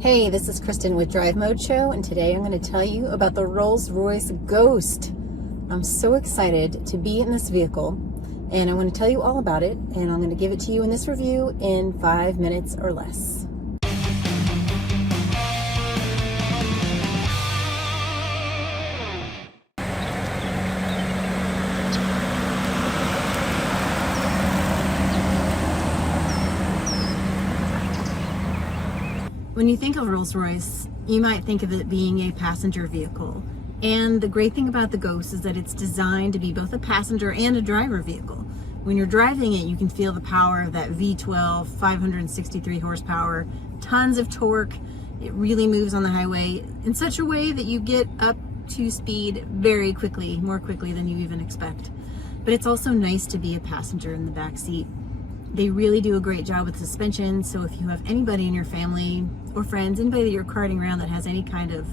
Hey, this is Kristin with Drive Mode Show, and today I'm going to tell you about the Rolls-Royce Ghost. I'm so excited to be in this vehicle, and I'm going to tell you all about it, and I'm going to give it to you in this review in 5 minutes or less. When you think of Rolls-Royce, you might think of it being a passenger vehicle. And the great thing about the Ghost is that it's designed to be both a passenger and a driver vehicle. When you're driving it, you can feel the power of that V12, 563 horsepower, tons of torque. It really moves on the highway in such a way that you get up to speed very quickly, more quickly than you even expect. But it's also nice to be a passenger in the back seat. They really do a great job with suspension, so if you have anybody in your family or friends, anybody that you're carting around that has any kind of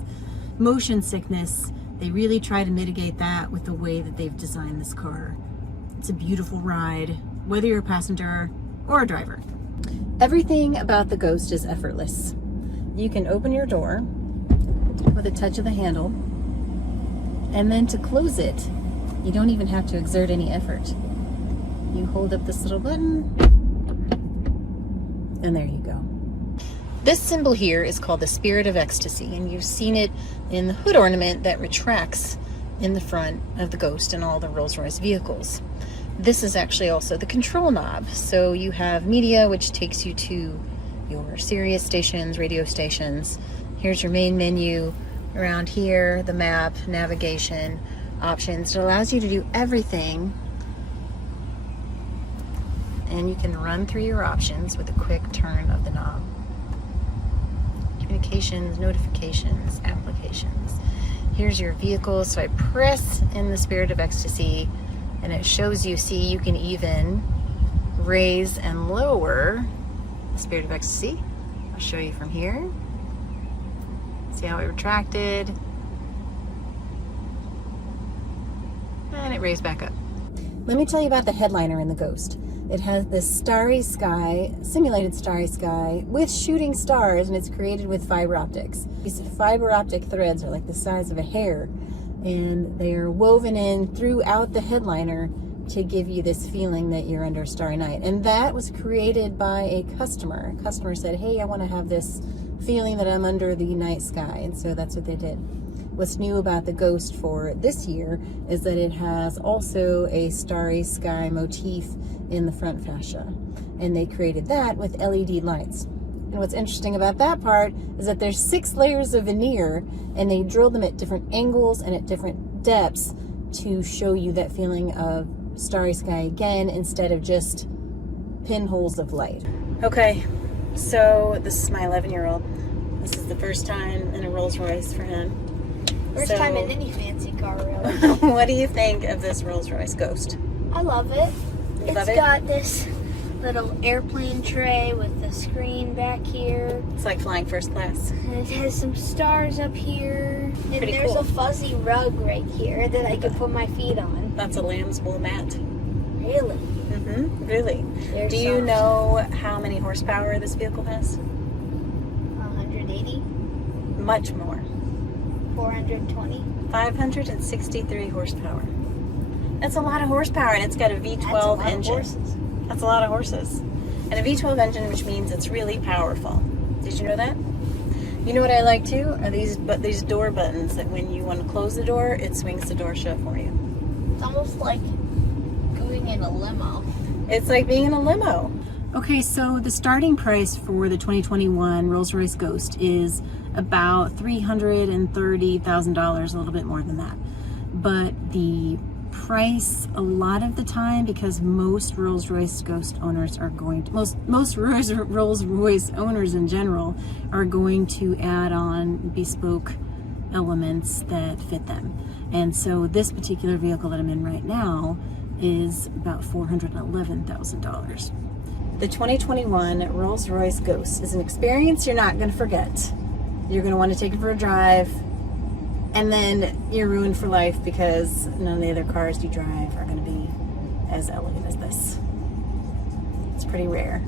motion sickness, they really try to mitigate that with the way that they've designed this car. It's a beautiful ride, whether you're a passenger or a driver. Everything about the Ghost is effortless. You can open your door with a touch of the handle, and then to close it, you don't even have to exert any effort. You hold up this little button, and there you go. This symbol here is called the Spirit of Ecstasy, and you've seen it in the hood ornament that retracts in the front of the Ghost and all the Rolls-Royce vehicles. This is actually also the control knob. So you have media, which takes you to your Sirius stations, radio stations. Here's your main menu. Around here, the map, navigation, options. It allows you to do everything, and you can run through your options with a quick turn of the knob. Communications, notifications, applications. Here's your vehicle. So I press in the Spirit of Ecstasy, and it shows you, see, you can even raise and lower the Spirit of Ecstasy. I'll show you from here. See how it retracted? And it raised back up. Let me tell you about the headliner in the Ghost. It has this starry sky, simulated starry sky, with shooting stars, and it's created with fiber optics. These fiber optic threads are like the size of a hair, and they are woven in throughout the headliner to give you this feeling that you're under a starry night. And that was created by a customer. A customer said, hey, I want to have this feeling that I'm under the night sky, and so that's what they did. What's new about the Ghost for this year is that it has also a starry sky motif in the front fascia, and they created that with LED lights. And what's interesting about that part is that there's 6 layers of veneer, and they drill them at different angles and at different depths to show you that feeling of starry sky again, instead of just pinholes of light. Okay, so this is my 11-year-old. This is the first time in a Rolls-Royce for him. First time in any fancy car, really. What do you think of this Rolls-Royce Ghost? I love it. You love it? It's got this little airplane tray with the screen back here. It's like flying first class. And it has some stars up here. And Pretty there's cool. a fuzzy rug right here that I can put my feet on. That's a lamb's wool mat. Really? Mm-hmm. Really? They're Do you soft. know how many horsepower this vehicle has? 180? Much more. 420? 563 horsepower. That's a lot of horsepower, and it's got a V12 That's a lot engine. of horses. That's a lot of horses. And a V12 engine, which means it's really powerful. Did you know that? You know what I like too? Are these door buttons that when you want to close the door, it swings the door shut for you. It's almost like going in a limo. It's like being in a limo. Okay, so the starting price for the 2021 Rolls-Royce Ghost is about $330,000, a little bit more than that. But the price, a lot of the time, because most Rolls-Royce Ghost owners are going to, most Rolls-Royce owners in general are going to add on bespoke elements that fit them. And so this particular vehicle that I'm in right now is about $411,000. The 2021 Rolls-Royce Ghost is an experience you're not going to forget. You're going to want to take it for a drive, and then you're ruined for life because none of the other cars you drive are going to be as elegant as this. It's pretty rare.